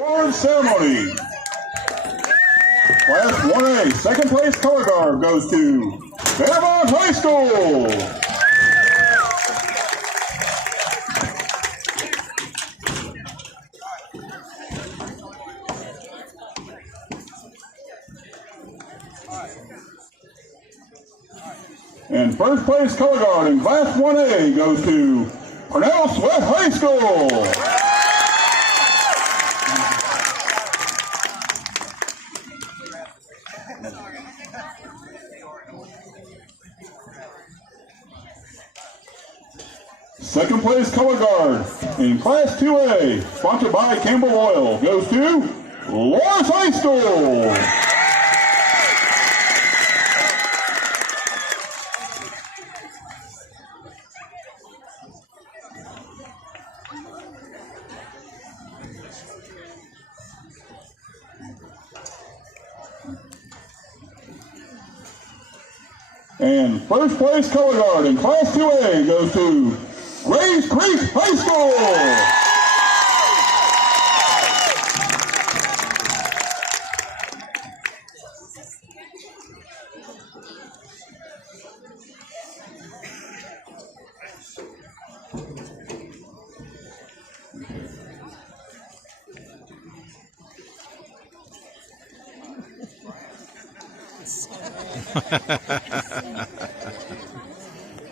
Award ceremony. Class 1A, second place color guard goes to Fairmont High School. And first place color guard in Class 1A goes to Cornell Swift High School. Second place color guard in Class 2A, sponsored by Campbell Oil, goes to Lawrence High School. And first place color guard in Class 2A goes to Grays Creek High School.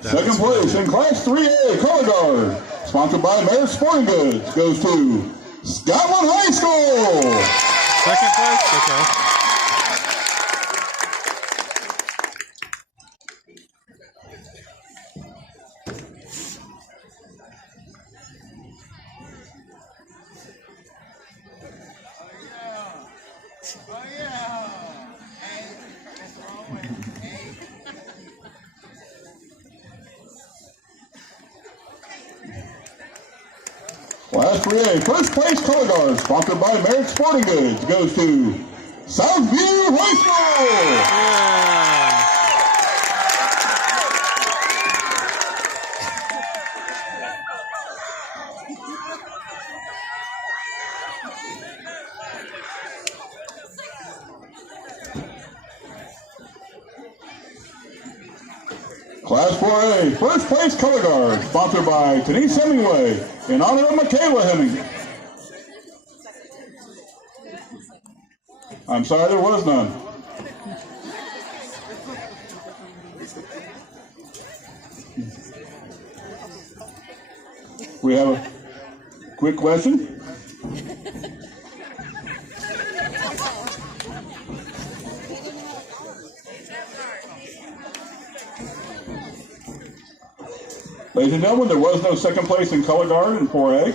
Second place in Class 3A color guard, sponsored by Merit Sporting Goods, goes to Scotland High School. Second place? Okay. Oh yeah. Hey, that's the wrong way. Hey. Class 3A, first place color guard, sponsored by Merit Sporting Goods, goes to Southview High School. Class 4A, first place color guard, sponsored by Denise Hemingway, in honor of Michaela Hemingway. I'm sorry, there was none. We have a quick question. Ladies and gentlemen, there was no second place in color guard in 4A.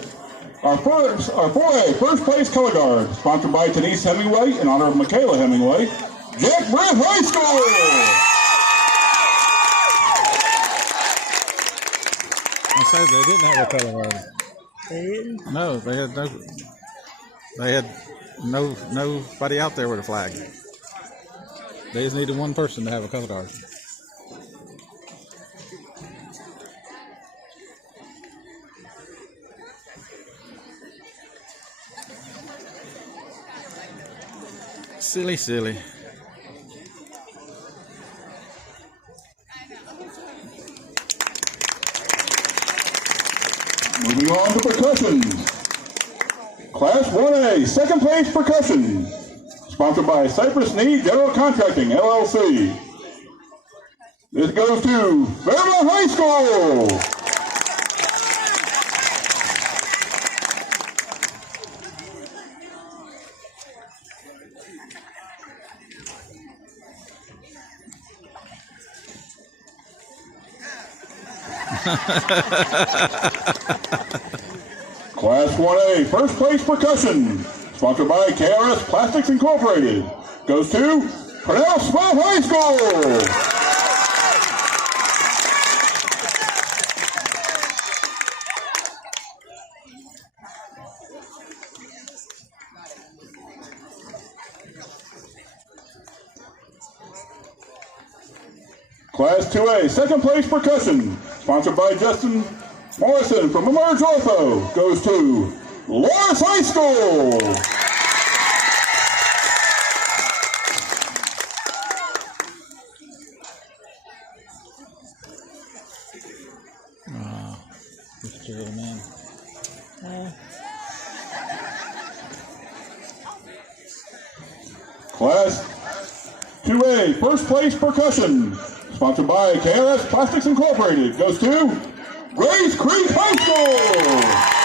Our 4A, first place color guard, sponsored by Denise Hemingway, in honor of Michaela Hemingway, Jack Britt High School. I said they didn't have a color guard. They didn't? No, they had nobody out there with a flag. They just needed one person to have a color guard. Silly, silly. Moving on to percussion. Class 1A, second place percussion, sponsored by Cypress Knee General Contracting, LLC. This goes to Fairmont High School. Class 1A, first place percussion, sponsored by KRS Plastics Incorporated, goes to Cornell Swift High School. Class 2A, second place percussion, sponsored by Justin Morrison from Emerge Ortho, goes to Lawrence High School. Class 2A, first place percussion, sponsored by KRS Plastics Incorporated, goes to Grace Creek High School.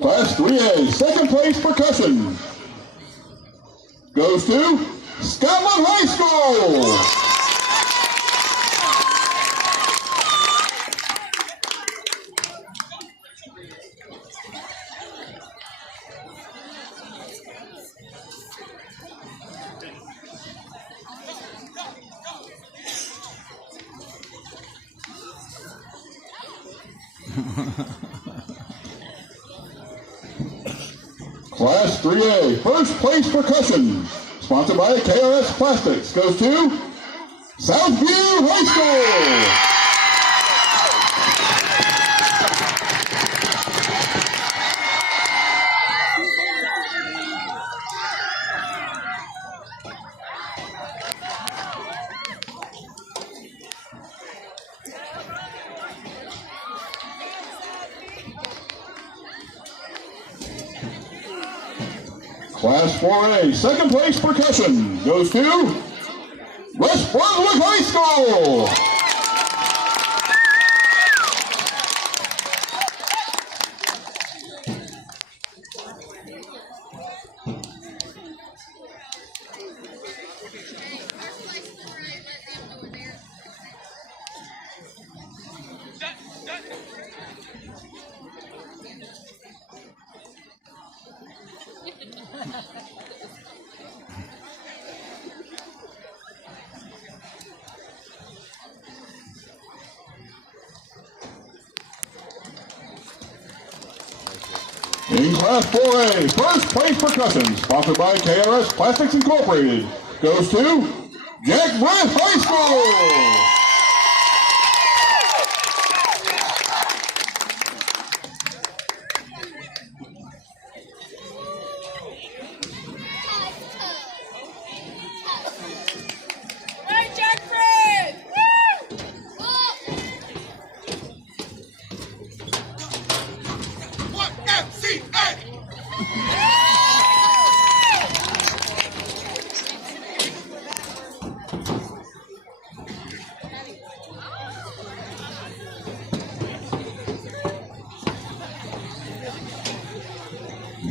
Class 3A, second place percussion, goes to Scotland High School. Class 3A, first place percussion, sponsored by KRS Plastics, goes to Southview High School. Class 4A, second place percussion, goes to West Brunswick High School. In Class 4A, first place percussion, sponsored by KRS Plastics Incorporated, goes to Jack Brett High School.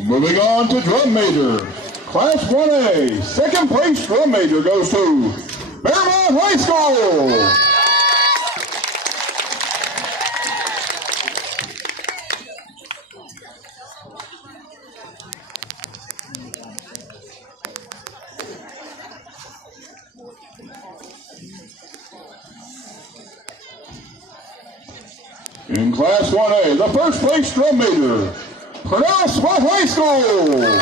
Moving on to drum major. Class 1A, second place drum major goes to Fairmont High School. In Class 1A, the first place drum major, Cornell Smith High School.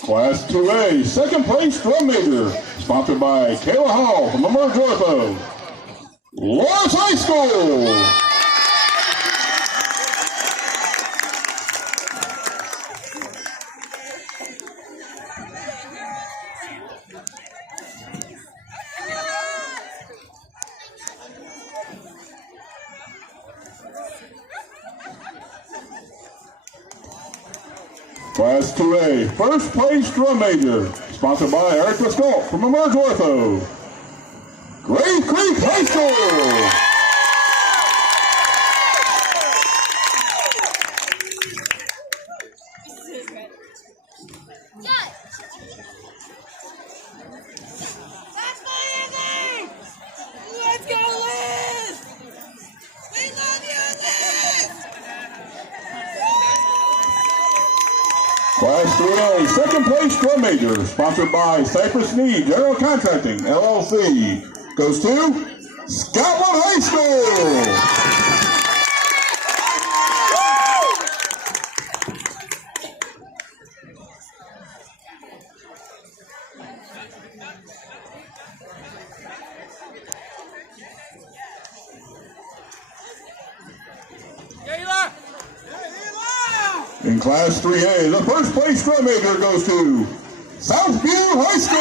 Class 2A, second place drum major, sponsored by Kayla Hall from Emerge Ortho, Lawrence High School. Class 2A, first place drum major, sponsored by Eric Driscoll from Emerge Ortho, Grace Creek High School. That's my ending! Let's go, Liz! Class 3A, second place drum major, sponsored by Cypress Knee General Contracting, LLC, goes to Scotland High School. In Class 3A, the first place drum major goes to Southview High School.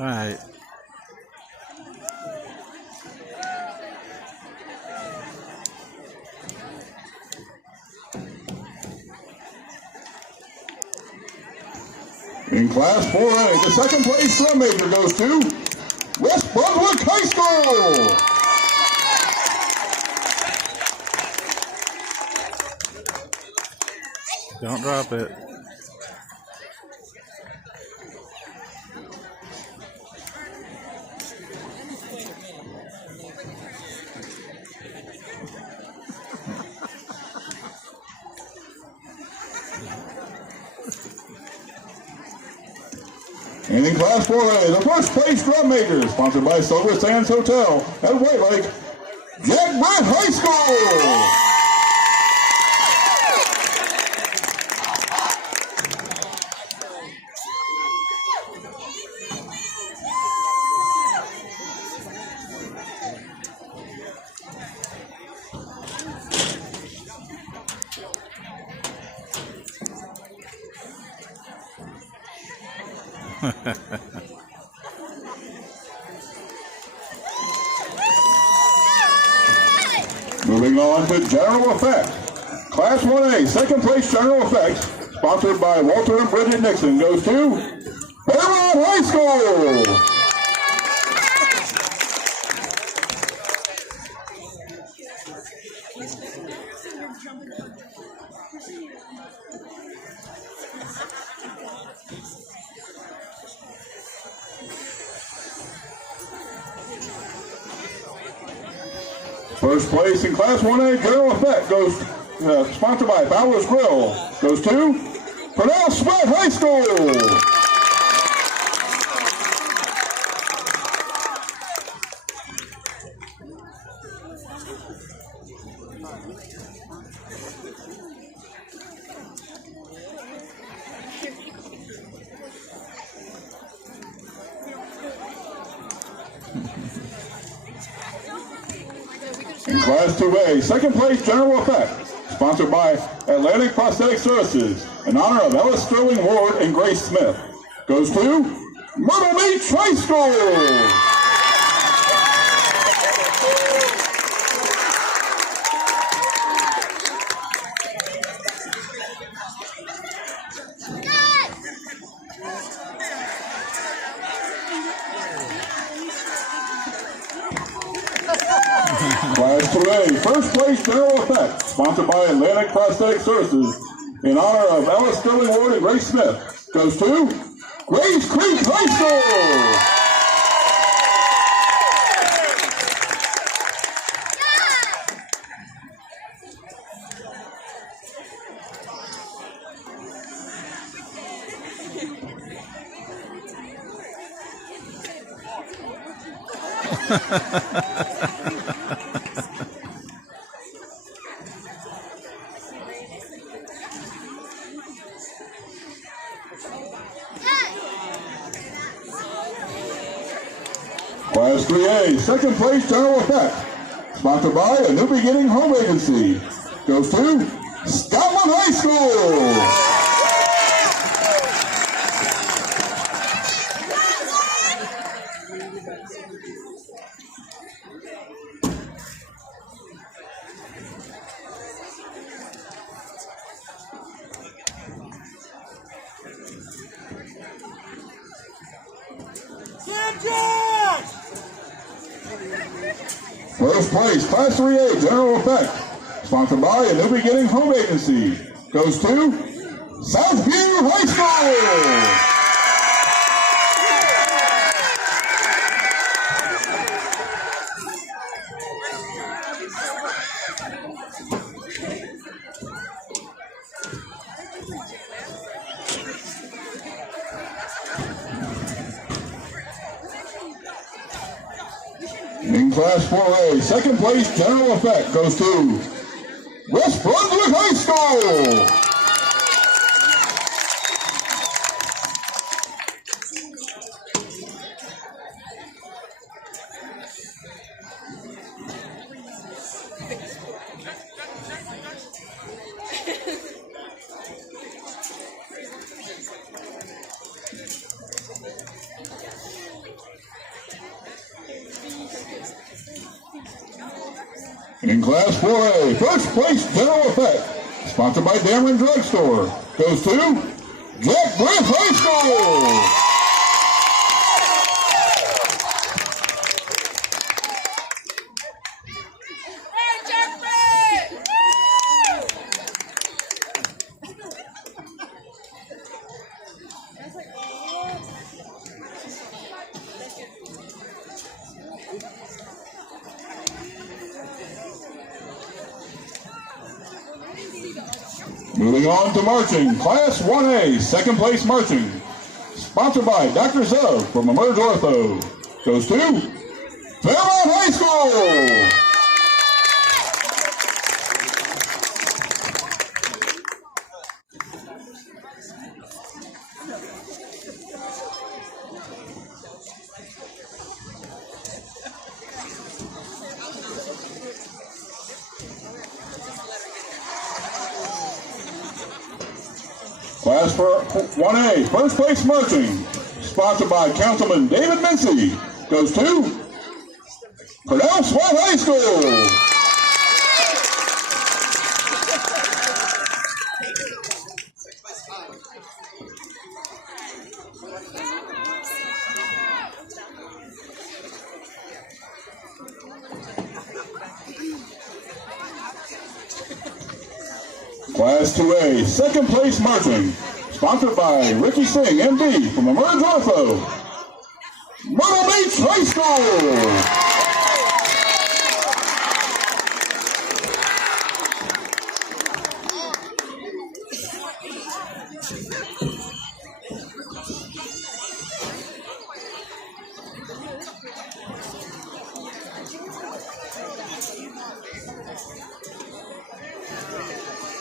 All right. In Class 4A, the second place drum major goes to West Brunswick High School. Don't drop it. And in Class 4A, the first place drum major, sponsored by Silver Sands Hotel at White Lake, Jack Brett High School. Moving on to General Effect. Class 1A, second place General Effect, sponsored by Walter and Bridget Nixon, goes to Fairmont High School. First place in Class 1A General Effect goes, sponsored by Fowler's Grill, goes to Purnell Sweat High School. In Class 2A, second place General Effect, sponsored by Atlantic Prosthetic Services, in honor of Ellis Sterling Ward and Grace Smith, goes to Myrtle Beach High School. Class 2A, first place General Effect, sponsored by Atlantic Prosthetic Services, in honor of Ellis Sterling Ward and Grace Smith, goes to Grace Creek High School. Class 3A, second place General Effect, sponsored by A New Beginning Home Agency, goes to Scotland High School. First place, Class 3A General Effect, sponsored by A New Beginning Home Agency, goes to Southview High School. Class 4A, second place general effect goes to West Brunswick High School. In Class 4A, first place general effect, sponsored by Dameron Drugstore, goes to Jack Britt High School. Moving on to marching, Class 1A, second place marching, sponsored by Dr. Zub from Emerge Ortho, goes to Fairmont High School. Class 1A, first place marching, sponsored by Councilman David Mincy, goes to Purnell Swett High School. Class 2A, second place marching, sponsored by Ricky Singh, MD, from Emerge Ortho, Myrtle Beach High School.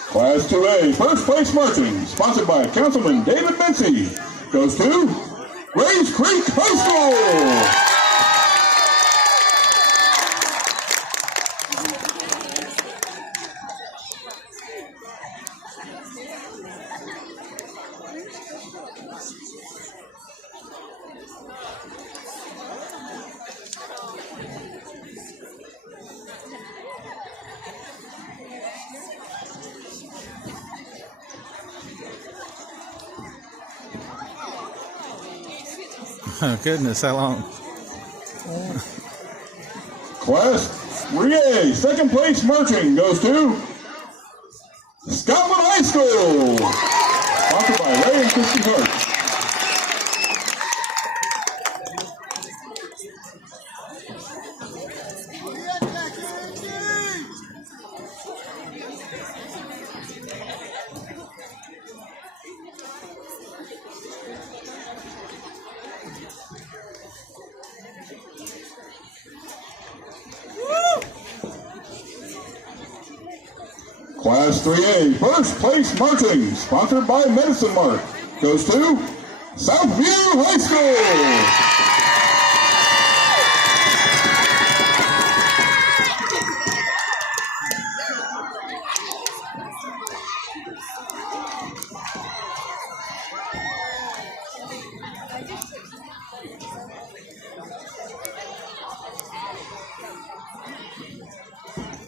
Class 2A, first place marching, sponsored by Councilman David Mincy, goes to Grays Creek High School. Oh, goodness, how long? Class 3A, second place marching goes to Scotland High School, sponsored by Ray and Christy Hart. Class 3A, first place marching, sponsored by Medicine Mark, goes to Southview High School.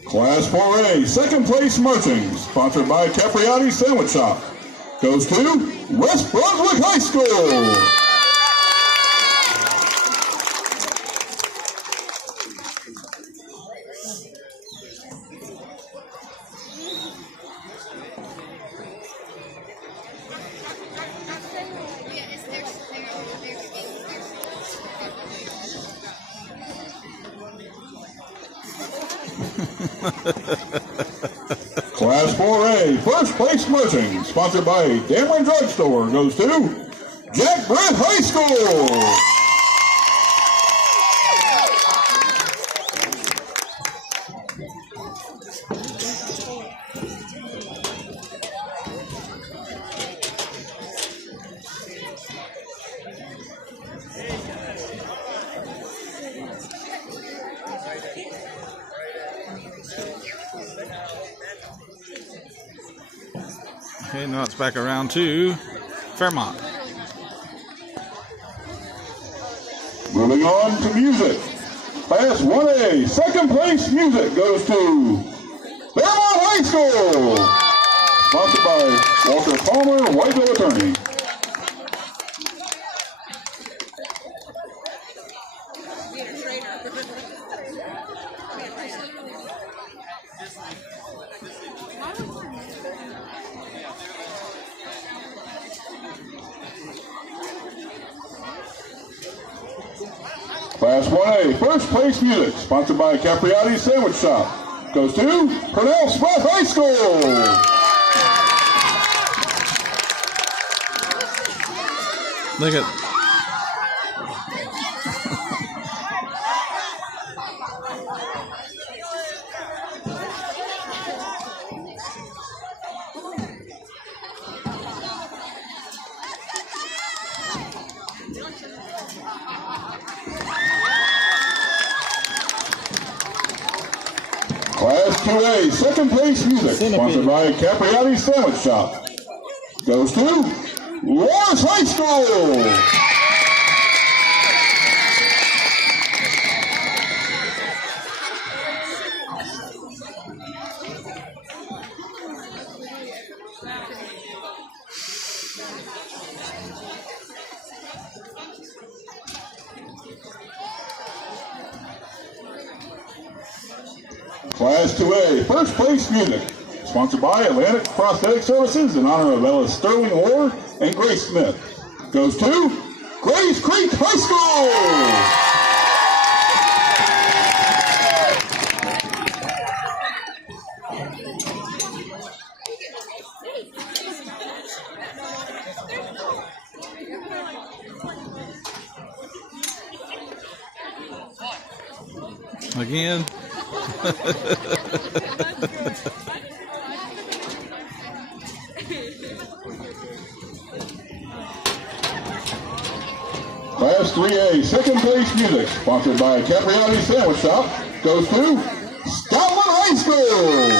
Class 4A, second place marching, sponsored by Capriati Sandwich Shop, goes to West Brunswick High School. Class 4A, first place marching, sponsored by Dameron Drugstore, goes to Jack Britt High School. Okay, now it's back around to Fairmont. Moving on to music. Class 1A, second place music goes to Fairmont High School. Sponsored by Walter Palmer, Whiteville Attorney. Class 1A, first place music, sponsored by Capriati Sandwich Shop, goes to Cornell Smith High School. Look at. Class 2A, second place music, sponsored by Capriati Sandwich Shop, goes to Lawrence High School. Class 2A, first place music, sponsored by Atlantic Prosthetic Services in honor of Ellis Sterling Ward and Grace Smith, goes to Grace Creek High School. Again. Class 3A, second place music, sponsored by Capriati Sandwich Shop, goes to Scotland High School.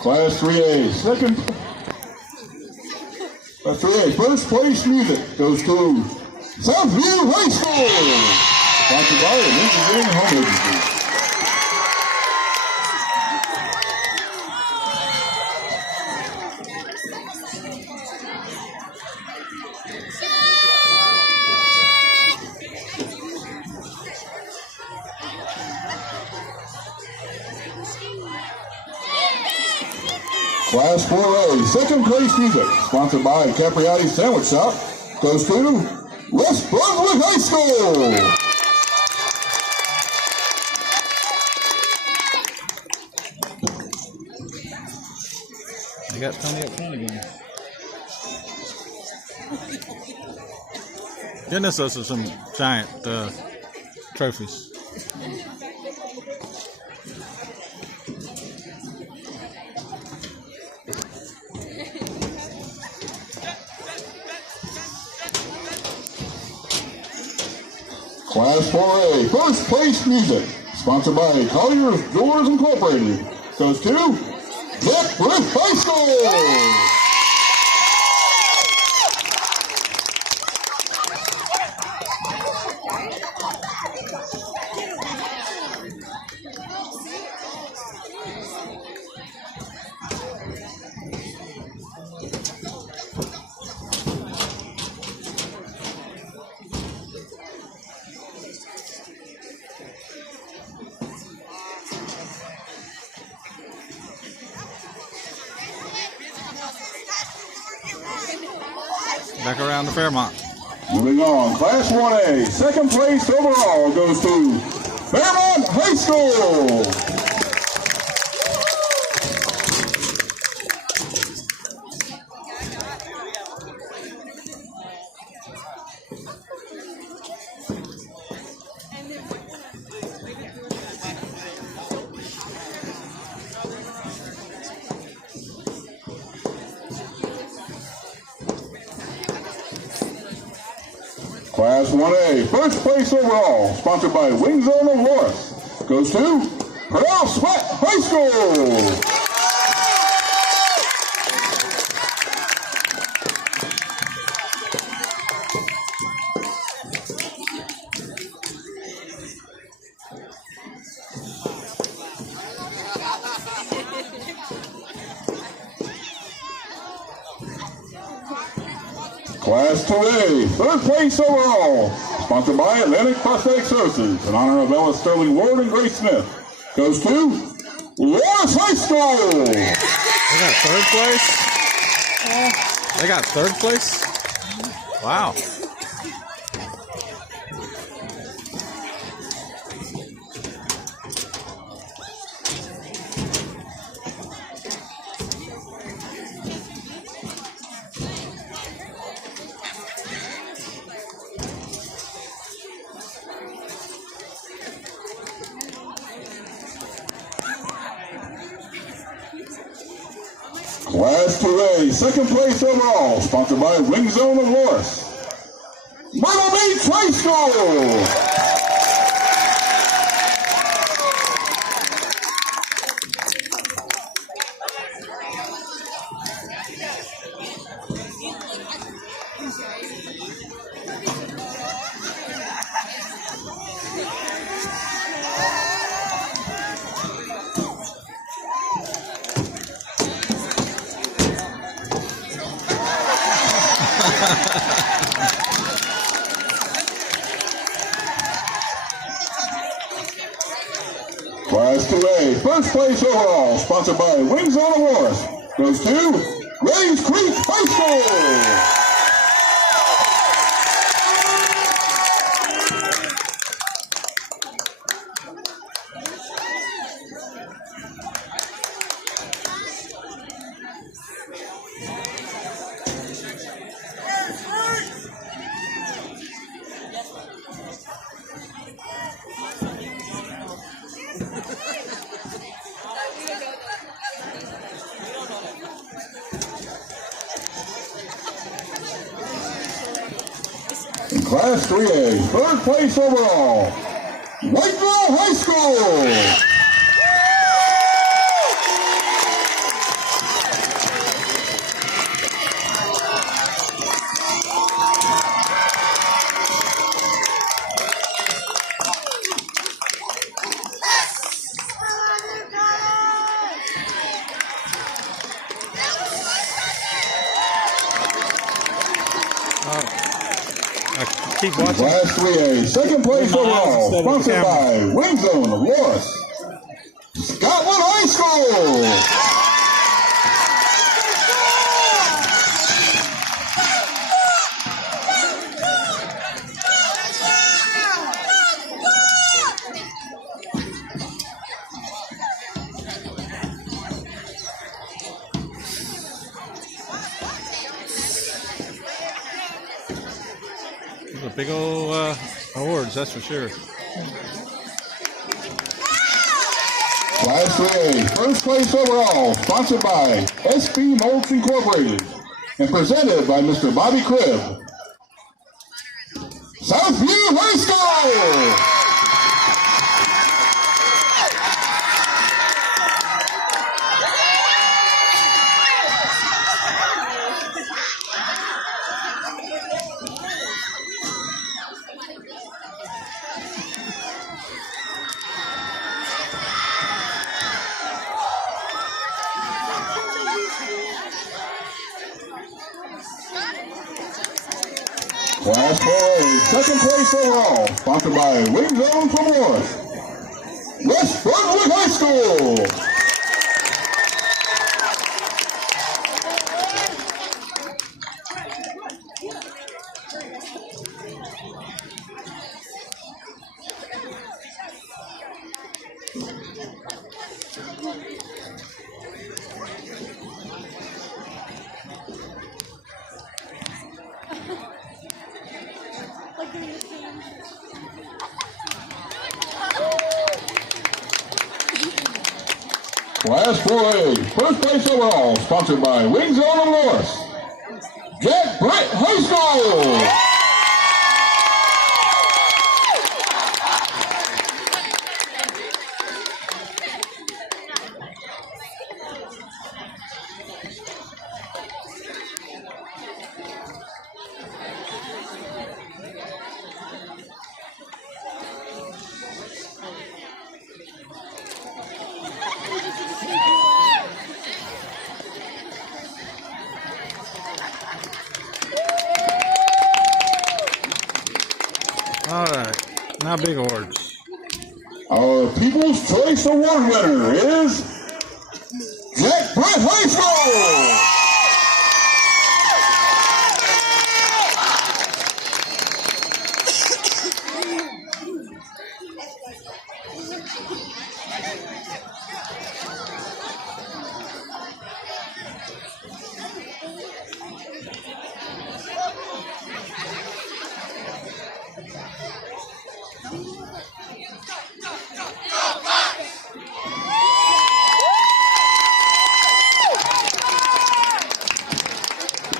Class 3A, first place music goes to Southview High School, sponsored by the Engineering Home Agency. Class 4A, second place music, sponsored by Capriati Sandwich Shop, goes to West Brunswick High School. They got Tony up front again. Goodness, those are some giant trophies. Class 4A, first place music, sponsored by Collier's Doors Incorporated, goes to Jack Riff High School. Back around to Fairmont. Moving on, Class 1A, second place overall goes to Fairmont High School. Class 1A, first place overall, sponsored by Wing Zone of Loris, goes to Pearl Sweat High School. Class 2A, third place overall, sponsored by Atlantic Prosthetic Services, in honor of Ella Sterling Ward and Grace Smith, goes to Loris High School. They got third place? They got third place? Wow. Class 2A, second place overall, sponsored by Wing Zone of Loris, Myrtle Beach High School. Class 2A, first place overall, sponsored by Wing Zone of Loris, goes to Grays Creek High School. Class 3A, third place overall, Whiteville High School. Keep watching. Class 3A, second place overall, sponsored by Wing Zone of Loris, Scotland High School. Big old awards, that's for sure. Class 3A, first place overall, sponsored by SB Mulch Incorporated, and presented by Mr. Bobby Cribb, Southview High School. Class 4A, second place overall, sponsored by Wing Zone from Loris, West Brunswick High School. Class 4A, first place overall, sponsored by Wing Zone of Loris, Jack Britt High School. Now big awards. Our People's Choice Award winner is Jack Brett High School.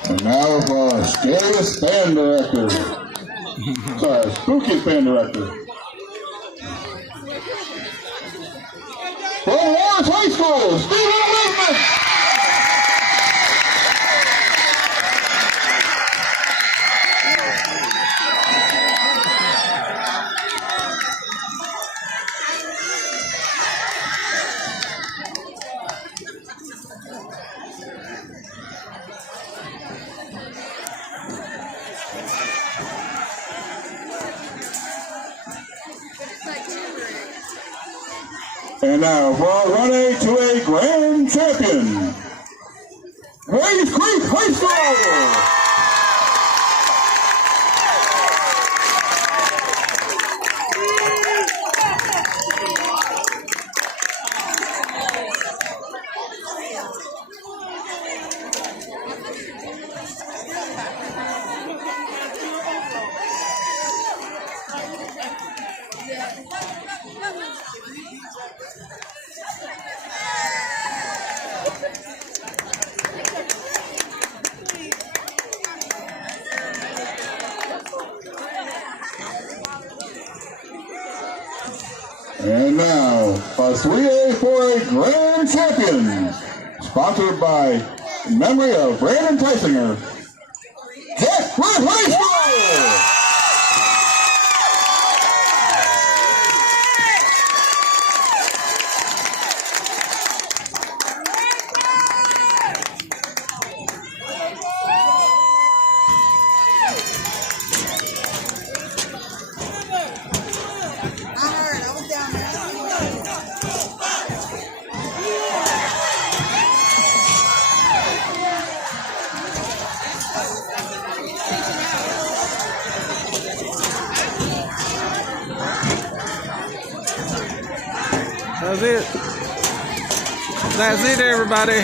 And now for our scariest band director. Sorry, spookiest band director. From Lawrence High School, Stephen Elizabeth. And now for our 1A to a grand champion, Rays Creek High School. And now, a 3A for a grand champion, sponsored by in memory of Brandon Tysinger, Jack Brett High School. That's it. That's it, everybody.